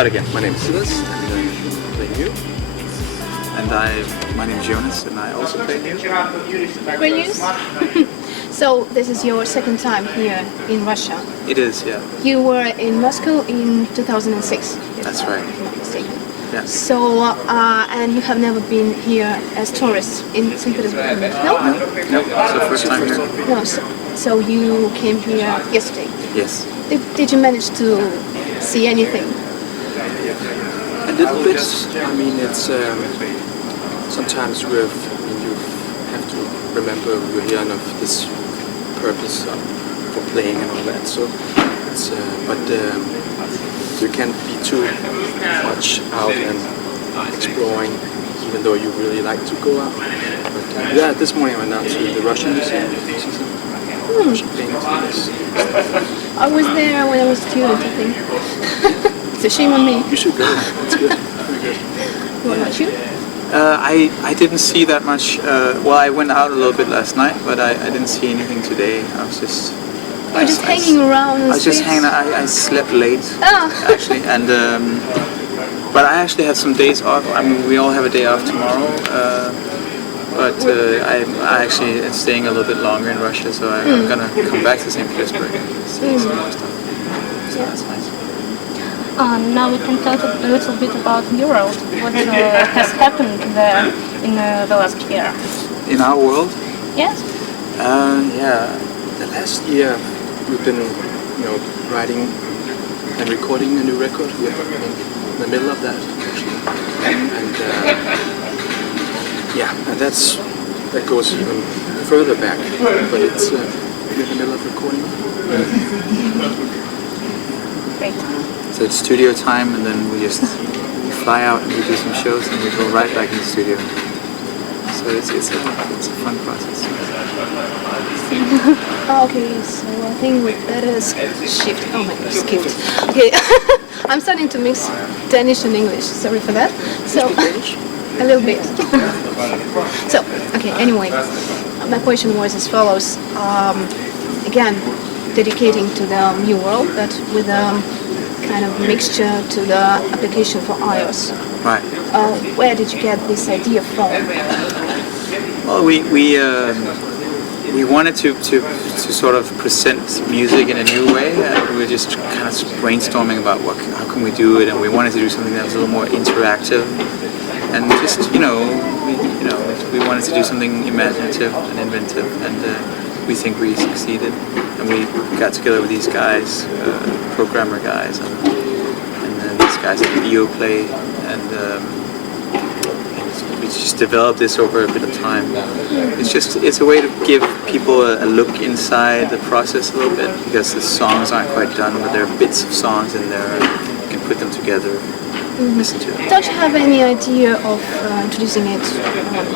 Start again. My name is Jonas, and I play you. And my name is Jonas, and I also play you. Great news. So this is your second time here in Russia. It is, yeah. You were in Moscow in 2006. That's right. Yeah. So, and you have never been here as tourists in St. Petersburg? No? No, it's the first time here. No, so you came here yesterday? Yes. Did you manage to see anything? A little bit. I mean, it's sometimes you have to remember you're here and of this purpose for playing and all that. So it's but you can't be too much out and exploring, even though you really like to go out. But yeah, this morning I went out to the Russian museum. Russian paintings. I was there when I was a student, I think. It's a shame on me. You should go. It's good. Very good. What about you? I didn't see that much. Well, I went out a little bit last night, but I didn't see anything today. I was just... You're just hanging around. I was just hanging out. I slept late, actually, and but I actually had some days off. I mean, we all have a day off tomorrow, but I actually am staying a little bit longer in Russia, so I'm gonna come back to St. Petersburg and see some more stuff. So that's nice. Now we can talk a little bit about your world. What has happened there in the last year? In our world? Yes. Yeah. The last year we've been, writing and recording a new record. We're in the middle of that, actually. And and that goes even further back. But it's we're in the middle of recording. Great. So it's studio time, and then we fly out and we do some shows, and we go right back in the studio. So it's a fun process. Okay, so I think we better shift. Oh my god, skipped. Okay, I'm starting to mix Danish and English. Sorry for that. So a little bit. So okay. Anyway, my question was as follows. Again, dedicating to the new world, but with a kind of mixture to the application for iOS. Right. Where did you get this idea from? Well, we wanted to sort of present music in a new way, and we were just kind of brainstorming about how can we do it, and we wanted to do something that was a little more interactive, and just we wanted to do something imaginative and inventive, and we think we succeeded. And we got together with these guys, programmer guys, and then these guys at Video Play, and we just developed this over a bit of time. It's a way to give people a look inside the process a little bit, because the songs aren't quite done, but there are bits of songs in there, and you can put them together. Listen to them. Don't you have any idea of introducing it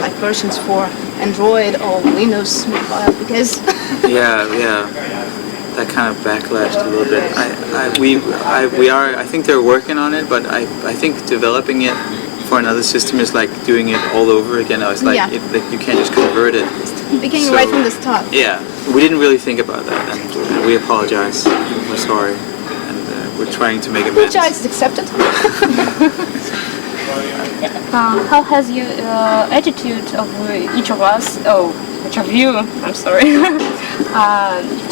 like versions for Android or Windows Mobile? Because yeah, that kind of backlashed a little bit. I think they're working on it, but I think developing it for another system is like doing it all over again. It's like you can't just convert it. Beginning right from the start. Yeah, we didn't really think about that, and we apologize. We're sorry. We're trying to make amends. Apologize is accepted. How has your attitude of each of us, each of you, I'm sorry,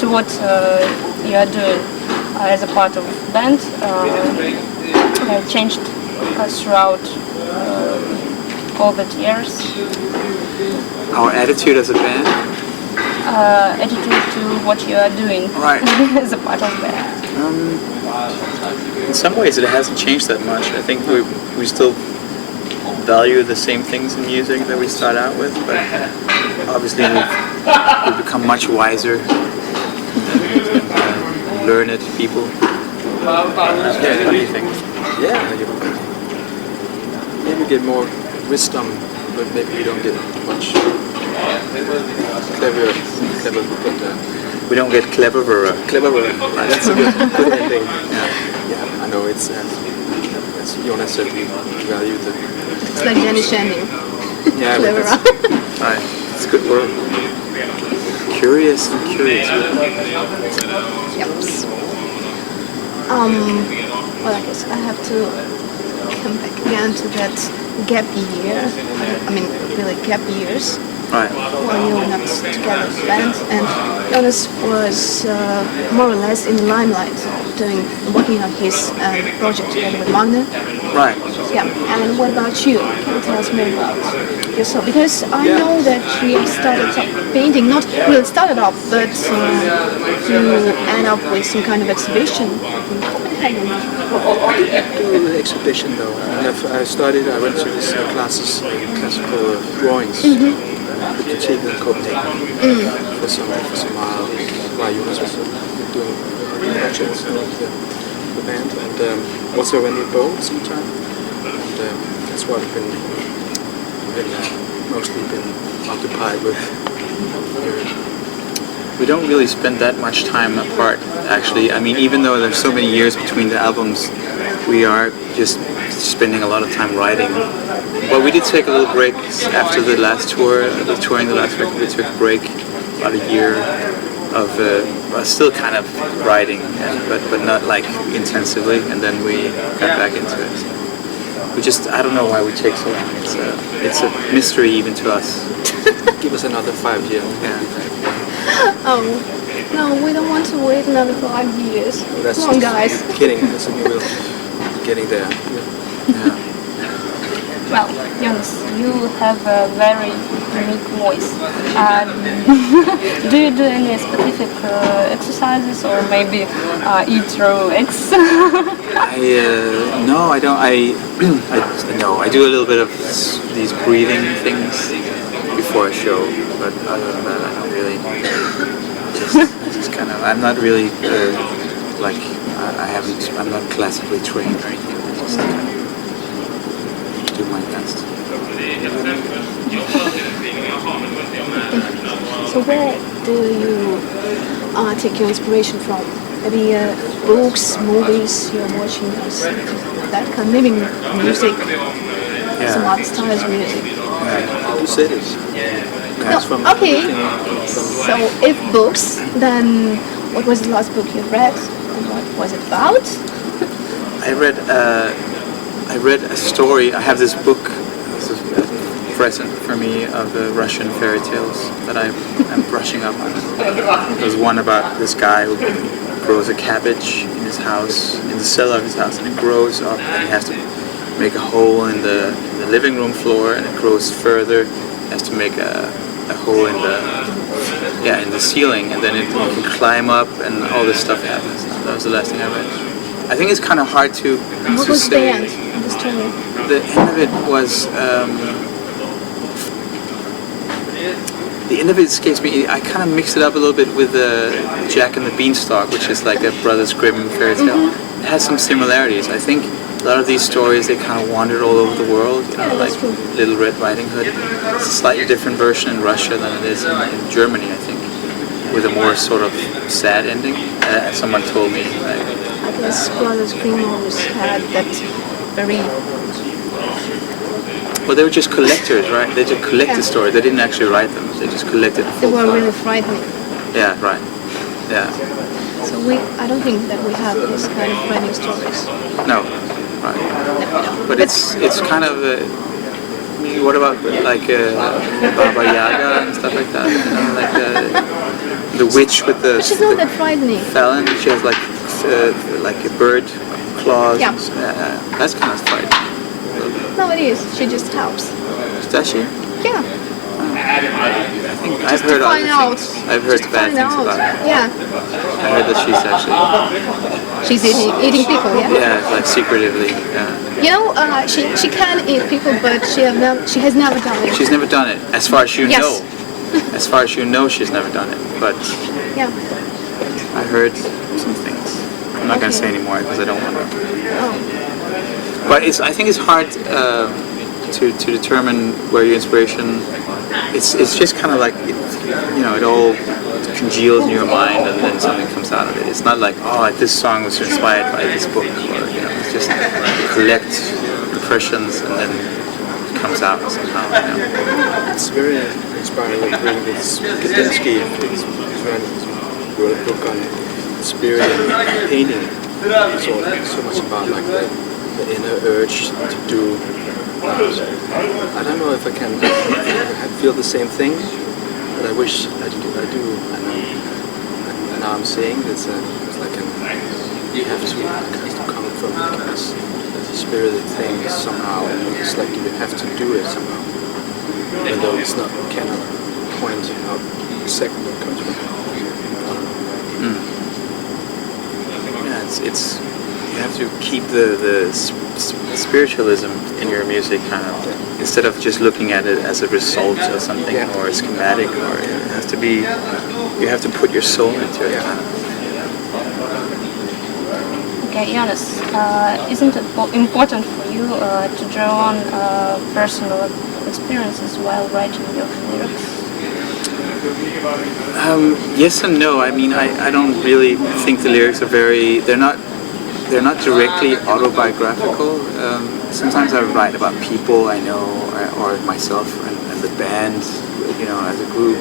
to what you are doing as a part of the band changed throughout all the years? Our attitude as a band? Attitude to what you are doing as a part of the band. In some ways it hasn't changed that much. I think we still value the same things in music that we start out with, but obviously we've become much wiser and learned people. What do you think? Yeah, maybe get more wisdom, but maybe we don't get much clever, but we don't get cleverer. Right, that's a good ending. Yeah, I know it's as Jonas said, we value the... It's like Danish ending. Yeah, cleverer. Right, it's a good word. Curious and curious. Yep. Well, I guess I have to come back again to that gap year. I mean, really gap years. Right. While you were not together with the band, and Jonas was more or less in the limelight, working on his project together with Magne. Right. Yeah. And what about you? Can you tell us more about yourself? Because I know that you started off painting, not really started off, but you end up with some kind of exhibition in Copenhagen. Do the exhibition though. I went to this classes, classical drawings. Critique in Copenhagen for some while Jonas was doing projects with the band, and also when we both sometime, and that's what I've been mostly been occupied with. We don't really spend that much time apart, actually. I mean, even though there's so many years between the albums, we are just spending a lot of time writing. But we did take a little break after the last tour, touring the last record. We took a break, about a year of still kind of writing, but not like intensively. And then we got back into it. We just, I don't know why we take so long. It's a mystery even to us. Give us another 5 years. Yeah. Oh, no, we don't want to wait another 5 years. That's Come on, guys. Kidding. That's we will getting there. Yeah. Well, Jonas, you have a very unique voice. Do you do any specific exercises or maybe eat through X? No, I don't. I do a little bit of these breathing things before a show, but other than that, I don't really. Just kind of. I'm not really I'm not classically trained or anything. I just kind of do my best. So where do you take your inspiration from? Maybe books, movies you're watching, or that kind of, maybe music, some other styles of music. Who said this? No, okay, so if books, then what was the last book you read? And what was it about? I read a story. I have this book, this is a present for me, of the Russian fairy tales that I'm brushing up on. There's one about this guy who grows a cabbage in his house, in the cellar of his house, and it grows up, and he has to make a hole in the living room floor, and it grows further. He has to make a hole in the ceiling, and then it can climb up, and all this stuff happens. That was the last thing I read. I think it's kind of hard to What was say. the end of the story? The end of it was. The end of it escapes me. I kind of mixed it up a little bit with Jack and the Beanstalk, which is like a Brothers Grimm fairy tale. It has some similarities. I think a lot of these stories, they kind of wandered all over the world, like Little Red Riding Hood. It's a slightly different version in Russia than it is in Germany, I think, with a more sort of sad ending. Someone told me. I guess Brothers Grimm always had that very... Well, they were just collectors, right? They just collected stories. They didn't actually write them. They just collected the They full were file. really frightening. Yeah, right. Yeah. So I don't think that we have this kind of frightening stories. No, right. But it's kind of what about like Baba Yaga and stuff like that? You know, like the witch with the. But she's not that frightening. Felon. She has like a bird claws. Yeah. That's kind of frightening. No, it is. She just helps. Does she? Yeah. I think I've heard find other out. things. I've heard Just bad find things out. about her. Yeah. I heard that she's actually. She's eating people, yeah? Yeah, like secretively. Yeah. You know, she can eat people, but she has never done it. She's never done it, as far as you Yes. know. As far as you know, she's never done it. But Yeah. I heard some things. I'm not going to say Okay. anymore because I don't want to. Oh. But I think it's hard to determine where your inspiration. It's just kind of like it all congeals in your mind and then something comes out of it. It's not like this song was inspired by this book, or it's just you collect impressions and then it comes out somehow. It's very inspiring reading this Petersbirg. Wrote a book on spirit and painting. it's all so much about like the inner urge to do. I don't know if I can feel the same thing, but I wish I do. And now I'm saying it's like you have to come from this spirited thing somehow. It's like you have to do it somehow, even though it's not cannot point out exactly where it comes from. Yeah, it's you have to keep the spiritualism in your music, kind of, instead of just looking at it as a result of something or a schematic, or it has to be. You have to put your soul into it. Kind of. Okay, Jonas, isn't it important for you to draw on personal experiences while writing your lyrics? Yes and no. I mean, I don't really think the lyrics are they're not directly autobiographical. Sometimes I write about people I know or myself and the band, you know, as a group.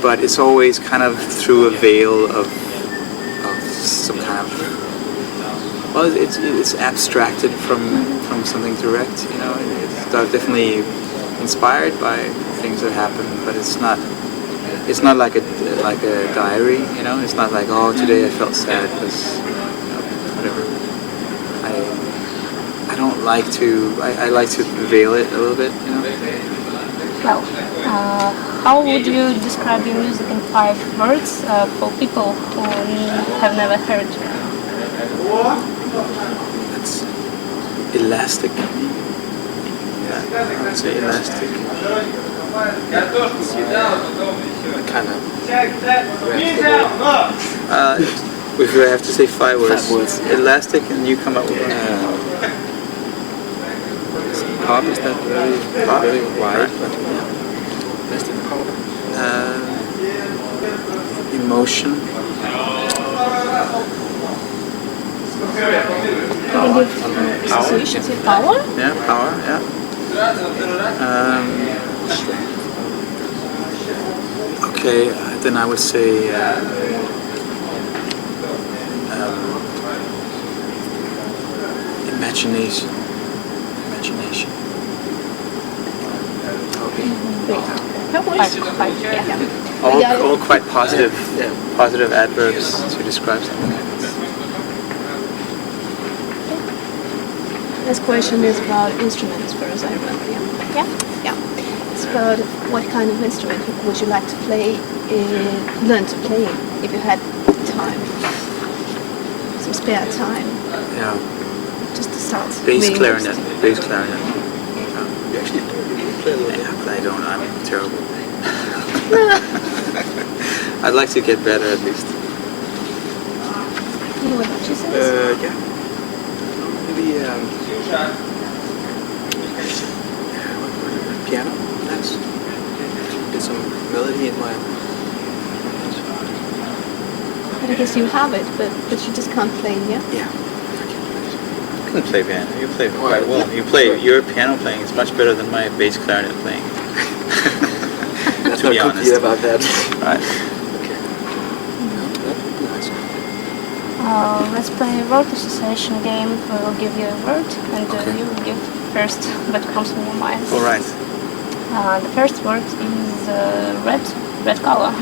But it's always kind of through a veil of some kind of. Well, it's abstracted from something direct. You know, it's definitely inspired by things that happen, but it's not. It's not like a diary, you know. It's not like, oh, today I felt sad because, you know, whatever. I don't like to. I like to veil it a little bit, you know. Well, how would you describe your music in 5 words for people who have never heard? It's elastic. Yeah, I would say elastic. Kind of. If I have to say 5 words, elastic, and you come up with Pop is that very wide, but elastic pop. emotion. Can you give associations with power? Yeah, power. Yeah. Okay, then I would say imagination. Imagination. All quite positive, positive adverbs to describe something. This question is about instruments, as far as I remember. Yeah. It's about what kind of instrument would you like to play, learn to play if you had time, some spare time. Yeah. Just to start. Bass really clarinet. interesting. Bass clarinet. You actually play a little bit. Yeah, but I don't. I'm terrible. I'd like to get better at least. You know what she says? Yeah. Maybe piano. Nice. Get some melody in my. I guess you have it, but you just can't play, yeah? Yeah. You can play piano. You play quite well. Your piano playing is much better than my bass clarinet playing. Let's To not be compete honest. about that. Right. Okay. No, that'd be nice. Let's play a word association game. We will give you a word, and Okay. you will give first what comes in your mind. All right. The first word is red color.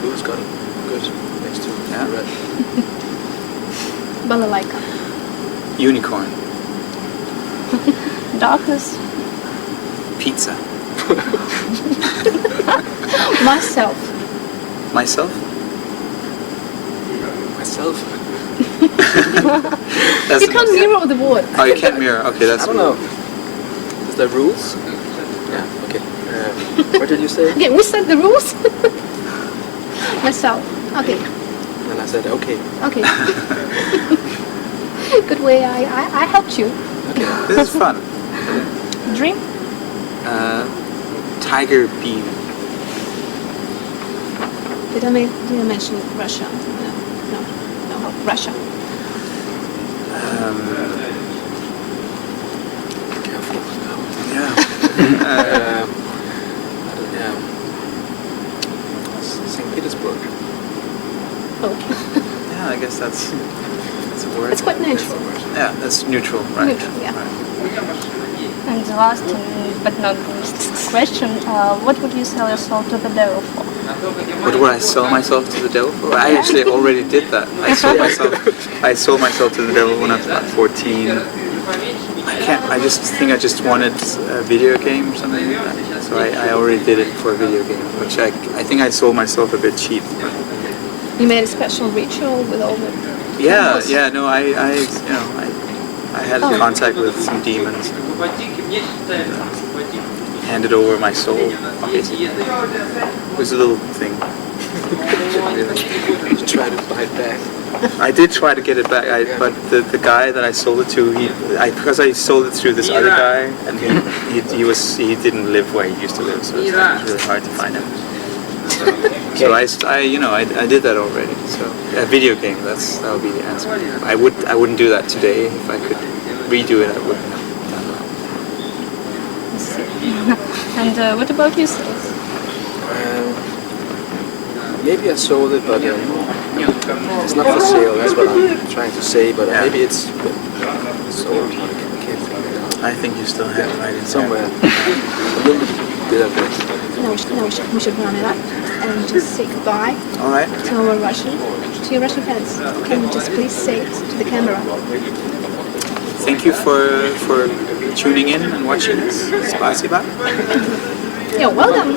Blue's got it. Good. Next to Yeah. red. Balalaika. Unicorn. Darkness. Pizza. Myself. Myself? Myself. That's You can't mirror the word. Oh, you can't mirror. Okay, that's I don't know. Is there rules? Yeah. Okay. What did you say? Okay, we set the rules. Myself. Okay. And I said okay. Okay. Good way. I helped you. This is fun. Dream. Tiger beam. Did I mention Russia? No, Russia. Careful. Yeah. Yeah. St. Petersburg. Oh. I guess that's a word. It's quite natural. Yeah, that's neutral, right? Neutral, yeah. And the last but not least question, what would you sell your soul to the devil for? What would I sell myself to the devil for? I actually already did that. I sold myself to the devil when I was about 14. I just wanted a video game or something like that. So I already did it for a video game, which I think I sold myself a bit cheap. You made a special ritual with all the... Yeah, no, I had contact with some demons. Handed over my soul, basically. It was a little thing. You try to buy it back. I did try to get it back, but the guy that I sold it to, because I sold it through this other guy, and he didn't live where he used to live, so it's really hard to find him. So I did that already. So a video game, that would be the answer. I wouldn't do that today. If I could redo it, I wouldn't have done that. And what about you, Sid? Maybe I sold it, but it's not for sale. That's what I'm trying to say. But maybe it's sold. I can't think of it. I think you still have it right in Somewhere. A little bit of it. No, we should round it up and just say goodbye All right. to your Russian fans. Can you just please say it to the camera? Thank you for tuning in and watching us. Спасибо. You're welcome.